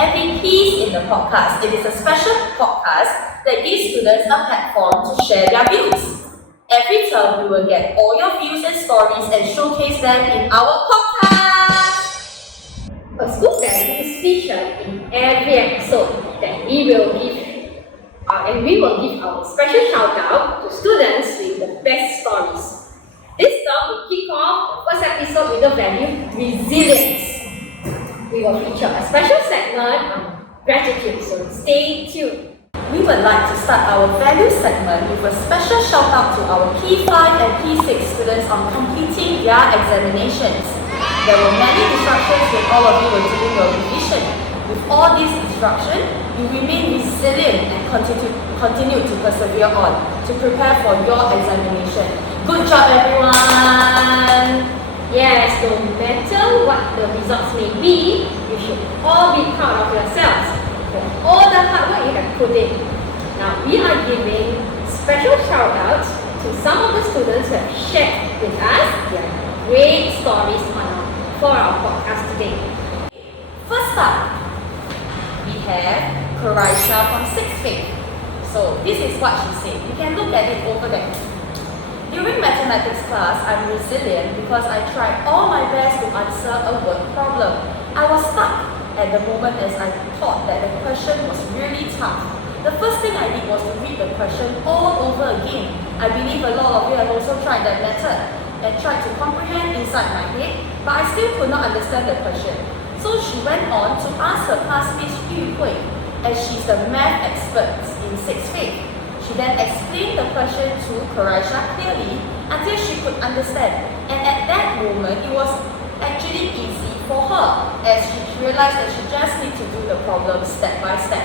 NVPeaS in the podcast. It is a special podcast that gives students a platform to share their views. Every term, we will get all your views and stories and showcase them in our podcast. A school value is featured in every episode that we will give our special shout out to students with the best stories. This term we kick off the first episode with the value resilience. We will feature a special segment on gratitude, so stay tuned. We would like to start our value segment with a special shout out to our P5 and P6 students on completing their examinations. There were many disruptions when all of you were doing your revision. With all these disruptions, you remain resilient and continue to persevere on to prepare for your examination. Good job, everyone! Yes, no matter what the results may be, you should all be proud of yourselves for all the hard work you have put in. Now, we are giving special shout outs to some of the students who have shared with us their great stories for our podcast today. First up, we have Karaisha from 6th grade. So this is what she said. You can look at it over there. During mathematics class, I'm resilient because I tried all my best to answer a word problem. I was stuck at the moment as I thought that the question was really tough. The first thing I did was to read the question all over again. I believe a lot of you have also tried that method and tried to comprehend inside my head, but I still could not understand the question. So she went on to ask her classmate Yu Hui, as she's the math expert in 6th grade. She then explained the question to Karaisha clearly until she could understand. And at that moment, it was actually easy for her as she realized that she just needs to do the problem step by step.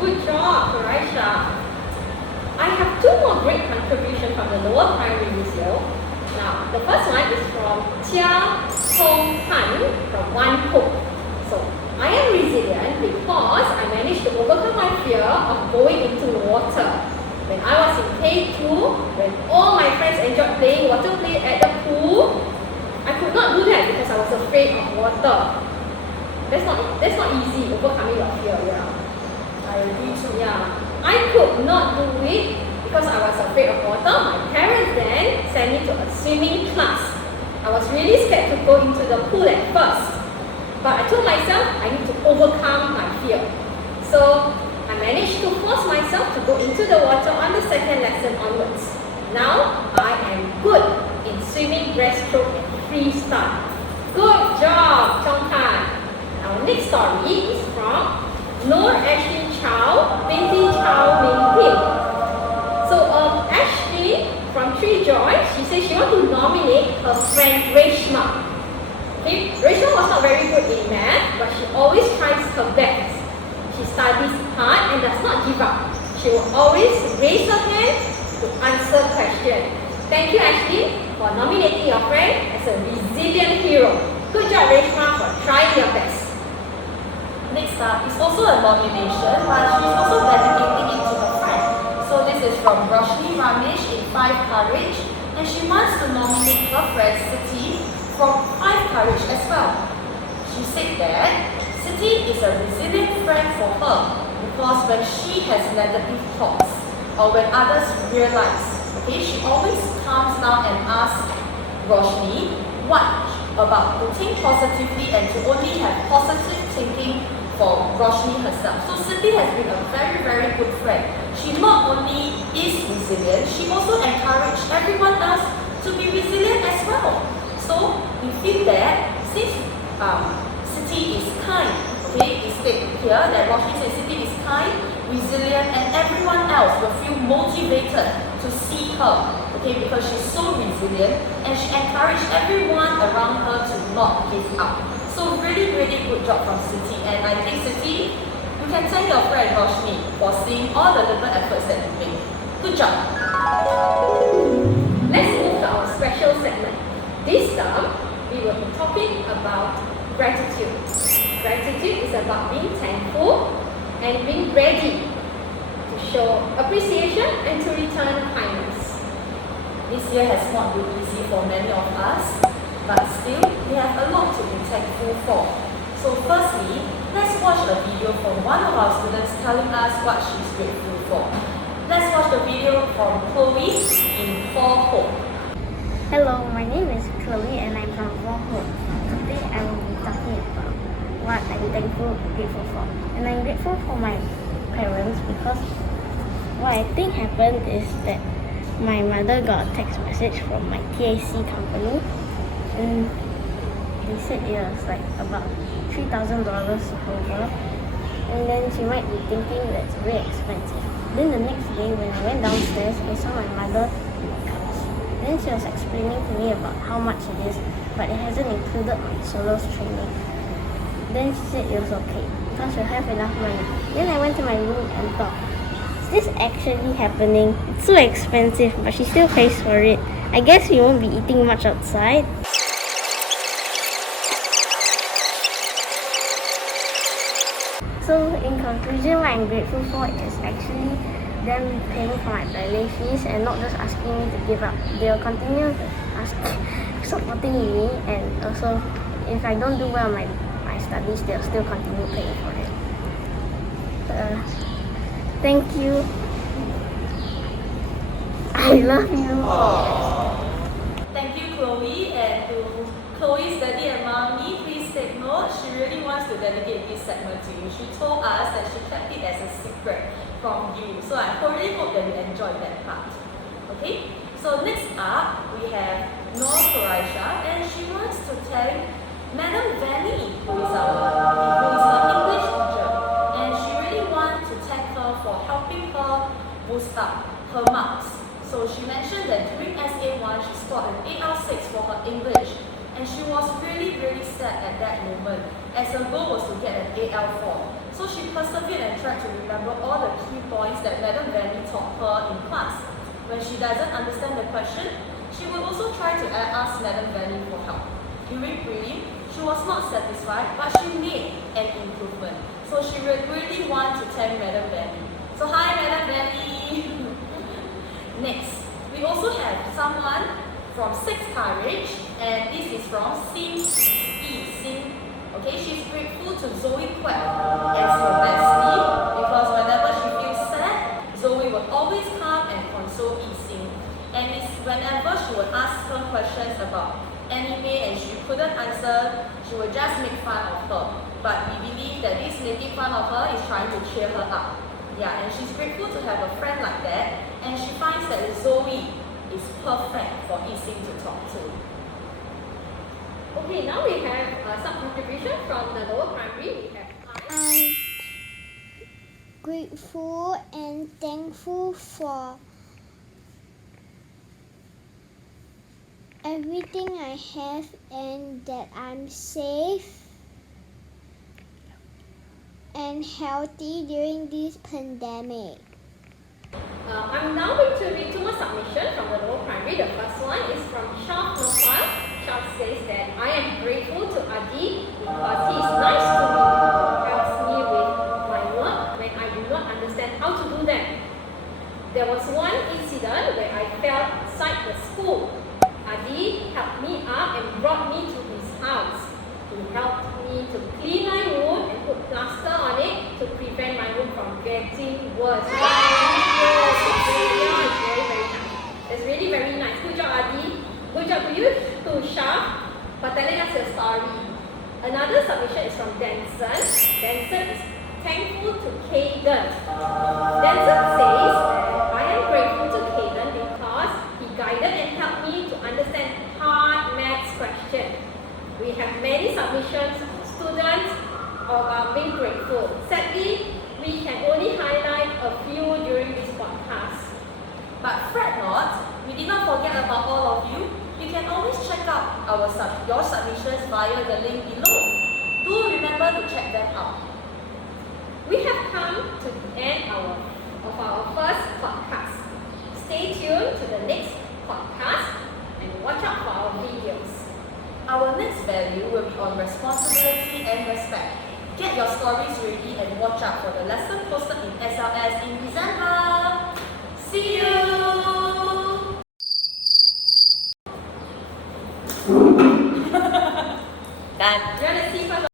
Good job, Karaisha. I have two more great contributions from the lower primary this year. Now, the first one is from Chia Hong Han from Wan Puk. So, I am resilient because I managed to overcome my fear of going into water. When I was in K2, when all my friends enjoyed playing water play at the pool, I could not do that because I was afraid of water. That's not easy, overcoming your fear, yeah. I agree too. Yeah. I could not do it because I was afraid of water. My parents then sent me to a swimming class. I was really scared to go into the pool at first. But I told myself I need to overcome my fear. So I managed to force myself to go into the water on the second lesson onwards. Now I am good in swimming, breaststroke and freestyle. Good job, Chong Han. Our next story is from Noor Ashley Chow, Binti Chow Ming Ping. So Ashley from Tree Joy, she says she wants to nominate her friend Reshma. Okay, Rachel was not very good in math, but she always tries her best. She studies hard and does not give up. She will always raise her hand to answer questions. Thank you, Ashley, for nominating your friend as a resilient hero. Good job, Rachel, for trying your best. Next up is also a nomination, but she's also dedicating it to her friend. So this is from Roshni Ramesh in 5 Courage, and she wants to nominate her friend Siti from 5 Courage as well. She said that Siti is a resilient friend for her because when she has negative thoughts or when others realize, she always calms down and asks Roshni what about to think positively and to only have positive thinking for Roshni herself. So Siti has been a very, very good friend. She not only is resilient, she also encouraged everyone else to be resilient as well. So we feel that since Siti is kind, it's stated here that Roshni says Siti is kind, resilient, and everyone else will feel motivated to see her, because she's so resilient and she encouraged everyone around her to not give up. So really, really good job from Siti, and I think Siti, you can thank your friend Roshni for seeing all the little efforts that you made. Good job. Let's move to our special segment. This term, we will be talking about gratitude. Gratitude is about being thankful and being ready to show appreciation and to return kindness. This year has not been easy for many of us, but still we have a lot to be thankful for. So firstly, let's watch a video from one of our students telling us what she's grateful for. Let's watch the video from Chloe in For Hope. Hello, my name is Chloe and I'm from For Hope. Today I will be talking about what I'm grateful for. And I'm grateful for my parents because what I think happened is that my mother got a text message from my TAC company and they said it was like about $3,000 over, and then she might be thinking that's very expensive. Then the next day when I went downstairs, I saw my mother on the couch. Then she was explaining to me about how much it is, but it hasn't included my solo's training. Then she said it was okay because we'll have enough money. Then I went to my room and thought, is this actually happening? It's so expensive, but she still pays for it. I guess we won't be eating much outside. So in conclusion, what I'm grateful for is actually them paying for my ballet fees and not just asking me to give up. They'll continue supporting me, and also if I don't do well my studies, they'll still continue paying for it. Thank you. I love you. Thank you, Chloe, and to Chloe's daddy and mommy, please take note. She really wants to dedicate this segment to you. She told us that she kept it as a secret from you. So I really hope that you enjoyed that part. Okay? So next up, we have Noor Quraisha, and she wants to thank Madam Vanny, who is her English teacher. And she really wants to thank her for helping her boost up her marks. So she mentioned that during SA1, she scored an AL6 for her English. And she was really sad at that moment, as her goal was to get an AL4. So she persevered and tried to remember all the key points that Madam Vanny taught her in class. When she doesn't understand the question, she would also try to ask Madam Vanny for help. During prelim, she was not satisfied, but she made an improvement. So she really wants to thank Madam Vanny. So hi Madam Vanny! Next, we also have someone from 6th Courage, and this is from Sim Yi. Okay, she's grateful to Zoe Kwek as her bestie because whenever she feels sad, Zoe would always come and console Yi Xin. And it's whenever she would ask her questions about anime and she couldn't answer, she would just make fun of her. But we believe that this making fun of her is trying to cheer her up. Yeah, and she's grateful to have a friend like that, and she finds that Zoe is perfect for Yi Xin to talk to. Okay, now we have some contribution from the lower primary. We have I'm grateful and thankful for everything I have and that I'm safe and healthy during this pandemic. I'm now going to read two more submissions from the lower primary. The first one is from Shaf Nopal. Shaf says that I am grateful to Adi because he is nice to me, helps me with my work when I do not understand how to do them. There was one incident where I fell outside the school. Adi helped me up and brought me to his house. He helped me to clean my wound and put plaster on it to prevent my wound from getting worse. It's very very nice. Good job, Adi. Good job to you, to Shah, for telling us your story. Another submission is from Denson. Denson is thankful to Kaden. Denson says that I am grateful to Kaden because he guided and helped me to understand hard maths questions. We have many submissions of students about being grateful. Sadly, we can only highlight a few during this podcast. But fret not, we did not forget about all of you. You can always check out your submissions via the link below. Do remember to check them out. We have come to the end of our first podcast. Stay tuned to the next podcast and watch out for our videos. Our next value will be on responsibility and respect. Get your stories ready and watch out for the lesson posted in SLS in December. See you! You want to see first